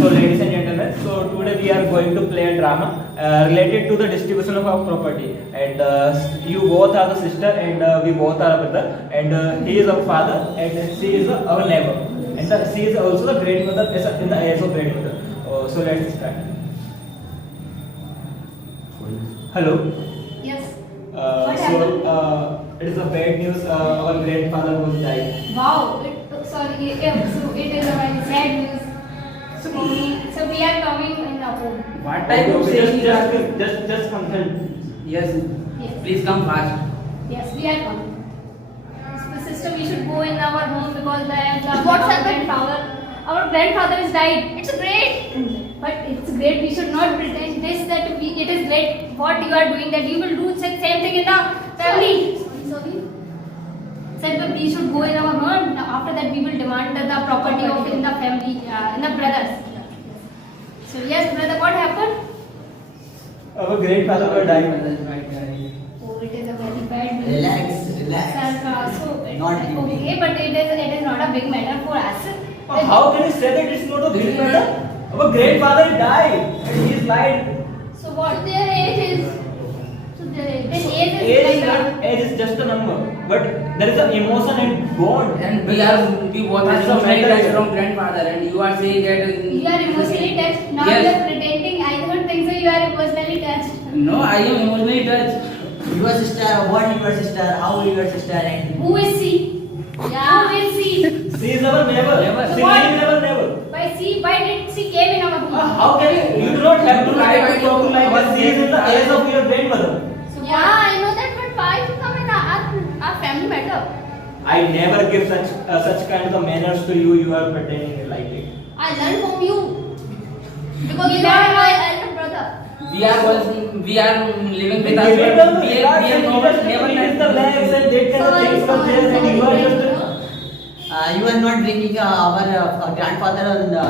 So ladies and gentlemen, so today we are going to play a drama related to the distribution of our property. And you both are the sister and we both are brother. And he is our father and she is our neighbor. And she is also the grandmother in the age of grandmother. So let's start. Hello. Yes. What happened? It is a bad news. Our grandfather was died. Wow. Sorry. So it is a very sad news. So we are coming in the home. What type of saying? Just consent. Yes. Yes. Please come fast. Yes, we are coming. So sister, we should go in our home because What's happened? Our grandfather is died. It's great. But it's great. We should not pretend this that it is great. What you are doing, that you will do same thing in the family. Sorry. Said that we should go in our home. After that, we will demand the property of in the family, in the brothers. So yes, brother, what happened? Our grandfather was died. Oh, it is a very bad news. Relax. Sir, so Not okay, but it is not a big matter for us. How can you say that it's not a big matter? Our grandfather died and he is died. So what? Their age is. Then age is Age is just a number, but there is an emotion and bond. And we both are That's the emotionally matter touched here. from grandfather, and you are saying that. you are emotionally touched. Now Yes. you are pretending. I don't think so. You are emotionally touched. No, I am emotionally touched. Your sister, what your sister, how your sister, and Who is she? Yeah. Who is she? She is our neighbor. Neighbor. She What? is our neighbor. Why did she came in our home? How can you do not have to lie to talk like this? She is in the age of your grandmother. So Yeah, I know that, but why you come in our family matter? I never give such kind of manners to you. You are pretending like it. I learned from you. Because you Yeah. are my elder brother. We are living with us. Give but them we the have cards and never just release the legs and they can Sorry, things from there and you are just. you are not drinking our grandfather on the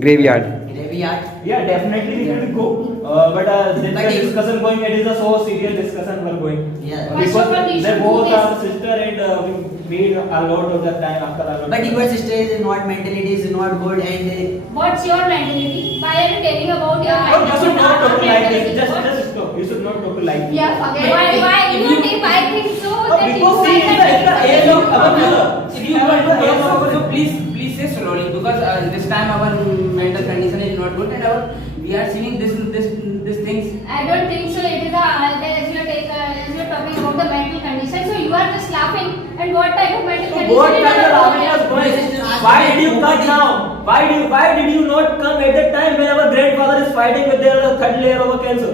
graveyard. Graveyard. Yeah, definitely we need to go. But there But is a if- discussion going. It is a so serious discussion we are going. Yeah. First of all, we Because they should do both this. are sister and we meet a lot of the time after a lot. But your sister is not mentality is not good and What's your mentality? Why are you telling about your Oh, you should not talk like this. mentality? Just stop. You should not talk like this. Yeah, forget Why it. you think I think so that you Because she is guys the are age of our mother. If you want to talk, so please say slowly, because this time our mental condition is not good, and we are seeing this things. I don't think so. It is as you are talking about the mental condition. So you are just laughing. And what type of mental condition? What is kind of our laughing is going? Why did you come now? Why did you not come at that time when our grandfather is fighting with their third layer of cancer?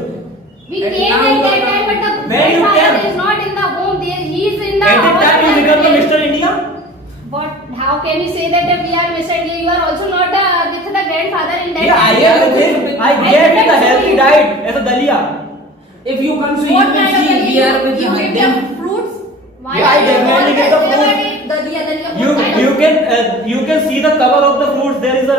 We And came now at you that are time, but the When you grandfather came? is not in the home. He is in the At that time you become the Mr. India? But how can you say that we are Mr. India? You are also not with the grandfather in that Yeah, I time. am with him. I gave him the health. He died as a dalia. If you come, so you What will kind of see we are with you give them. them fruits? Why Yeah, I are you definitely all give the that- fruits. You can see the cover of the fruits. There is a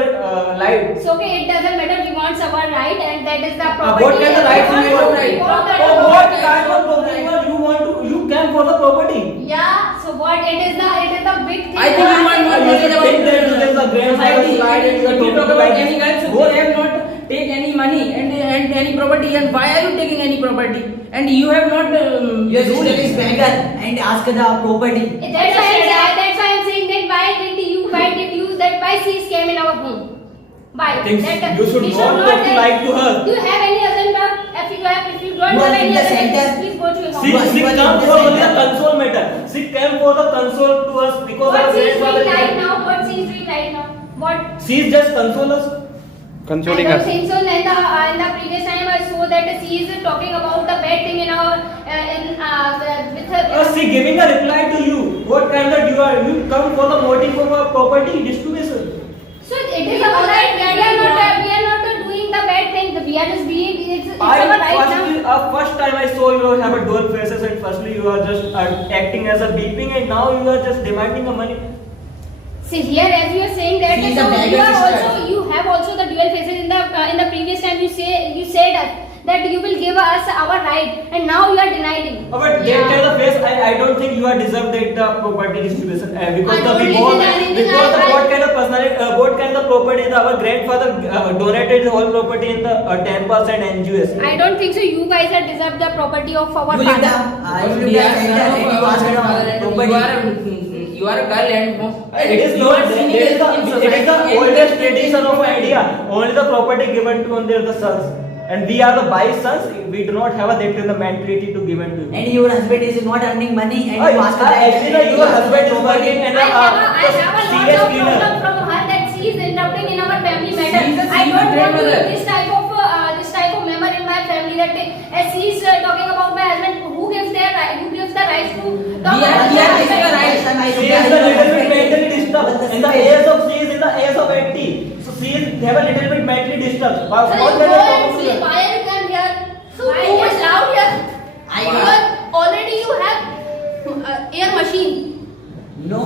light. So okay, it doesn't matter. We want our right, and that is the property. What kind of rights We you want? we want that Oh, what property. kind of property you want to? You came for the property. Yeah. So what? It is the big thing. I think you want more You knowledge about think that there is a grandfather society. slide and you are If you talking talk about like any this. guys, so they have not take any money and any property, and why are you taking any property? And you have not. your sister is beggar and ask the property. That's why I'm saying that why did you why she came in our home? Why? I think That- you should we not talk like to her. Do you have any agenda? If you don't You have are in any the agenda, center. please go to your She home. You are came in the for only the center. console matter. She came for the console to us because What our she is grandfather. doing right now? What she is doing right now? What? She is just console us. Consoling I don't us. think so. In the previous time, I saw that she is talking about the bad thing in our with her. She giving a reply to you. What kind of you are? You come for the motive of our property distribution. So it is our right. We are not doing the bad thing. We are just being. It's our right now. First time I saw you have a dual faces and firstly you are just acting as a beeping and now you are just demanding the money. See here, as you are saying that, She is so a beggar you are sister. also you have also the dual faces in the previous time you said us that you will give us our right, and now you are denying. But they tell the face, I don't think you are deserved the property distribution because I don't we really both deny anything. because the I- what kind of personality what kind of property our grandfather donated the whole property in the 10% NGOs. I don't think so. You guys are deserve the property of our You live father. the, you live the center and you ask for property. You are a girl and It is you not. are seen It is the in society and oldest tradition of India. Only the property given to only the sons, and we are the by sons. We do not have a that in the mentality to given to. And your husband is not earning money and you ask for Actually, your husband is working and I have a lot serious of cleaner. problem from her that she is interrupting in our family She matter. is a I don't want grandmother. this type of member in my family that as she is talking about my husband, who gives the right to talk We are about taking my the husband? right. She is a little bit mentally disturbed. In the age of she is in the age of 80, so she is have a little bit mentally disturbed. What So kind you of go and problem see is why you come here. So Why too yes? much loud here. I- You are already you have air machine. No.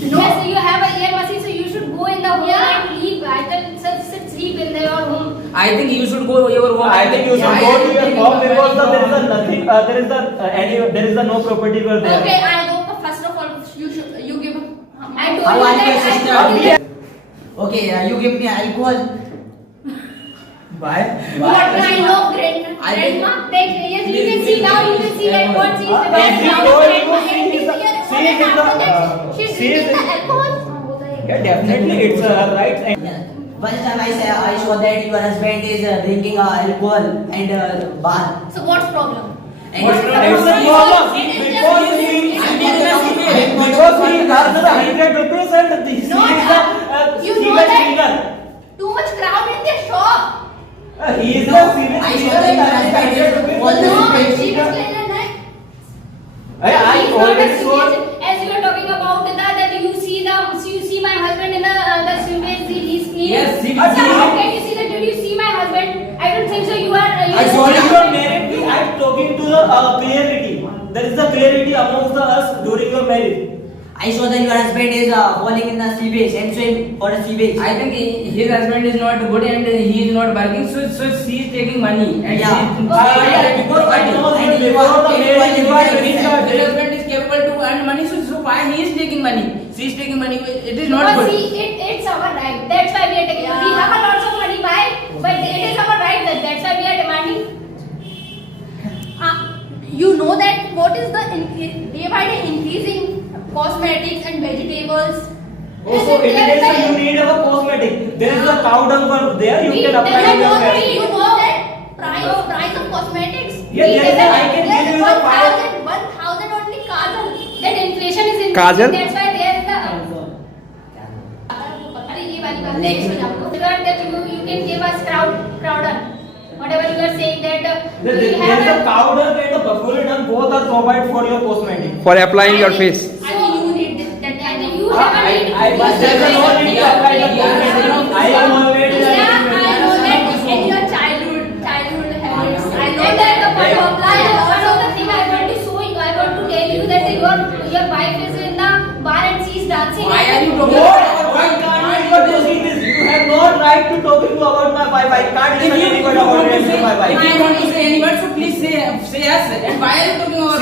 Yes, you have a air machine, so you should go in the home Yeah. and leave. I tell sit sleep in your home. I think you should go your home. I think you should Yeah, go I to your think home you because are there is a nothing. There is a no property over there. Okay, I go. First of all, you give. I told How you are you, that. I sister? told you that. Okay, you give me alcohol. Why? What kind of Grandma, yes, you can see now. You can see that what she is As demanding you now. told you, Grandma, she is She's she is drinking the alcohol. yeah, definitely it's right. And One time I saw that your husband is drinking alcohol and bar. So what's problem? And what's the problem? Because he has the 100 rupees and she is No, a you she know is that- cleaner. Too much crowd in the shop. He is No, a serious I cleaner saw that and your husband is 100 rupees. all the No, same. she was cleaner than. I He is not a already serious- told. as you are talking about that you see my husband in the sewage, he's clean. Yes, he- Sir, how can you see that? Did you see my husband? I don't think so. You are. I told you are married. I am talking to the clarity. There is a clarity amongst us during your marriage. I saw that your husband is falling in the sewage and swim for the sewage. I think his husband is not good and he is not working, so she is taking money and Yeah. she is Because I know And that you before are- the and marriage you are doing his the husband is capable to earn money, so why he is taking money? She is taking money. It is not Because good. it's our right. That's why we are taking. We have a lots of money, why? But it is our right. That's why we are demanding. You know that what is the day by day increasing cosmetics and vegetables. Also, irrigation you need a cosmetic. There is a cow dung over there. You can apply there in is your no face. tree. You know that price of cosmetics. Yeah, there is a, I can give you the file. 1,000 only kajal. That inflation is increasing. Kajal? That's why there is the. अरे ये वाली बात नहीं समझ आपको. That you can give us crowder. Whatever you are saying that There we is have a cow dung and a buffalo dung. Both are provide for your cosmetic. For applying your face. I think you need that. and you have a need. There is no need to apply the cosmetic. I am already Yeah, I know that In your childhood habits. I know And that. the part of apply one of the thing I want to show you, I want to tell you that your wife is in the bar and she is dancing. Why are you What? talking? Why can't you are doing this? You have no right to talking to about my wife. I can't If listen you anybody about want to my say, wife. if you want to say any word, so please say yes. And why are you talking about?